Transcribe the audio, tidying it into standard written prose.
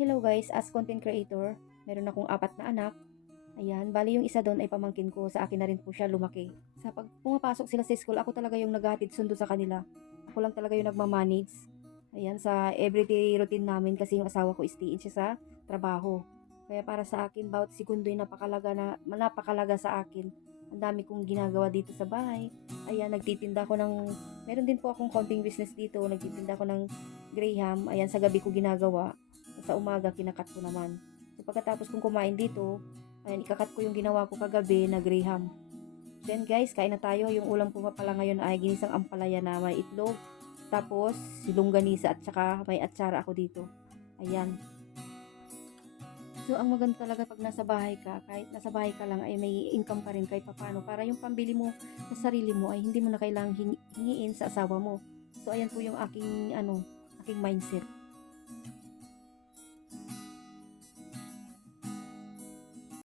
Hello guys, as content creator, meron akong 4 na anak. Ayan, bali yung isa doon ay pamangkin ko, sa akin na rin po siya lumaki. Sa pag pumapasok sila sa school, ako talaga yung naghahatid sundo sa kanila. Ako lang talaga yung nagmamanage. Ayan, sa everyday routine namin kasi yung asawa ko stay in siya sa trabaho. Kaya para sa akin, bawat segundo ay napakalaga sa akin. Ang dami kong ginagawa dito sa bahay. Ayan, nagtitinda ko ng, meron din po akong konting business dito. Nagtitinda ko ng Graham. Ayan, sa gabi ko ginagawa. Sa umaga, kinakat ko naman. So, pagkatapos kong kumain dito, ayan, ikakat ko yung ginawa ko kagabi na Graham. Then guys, kain na tayo. Yung ulam ko pa pala ngayon ay ginisang ampalaya na may itlog. Tapos, silongganisa at saka may atsara ako dito. Ayan. So, ang maganda talaga pag nasa bahay ka, kahit nasa bahay ka lang ay may income ka rin kahit papano para yung pambili mo sa sarili mo ay hindi mo na kailangang hingiin sa asawa mo. So, ayan po yung aking mindset.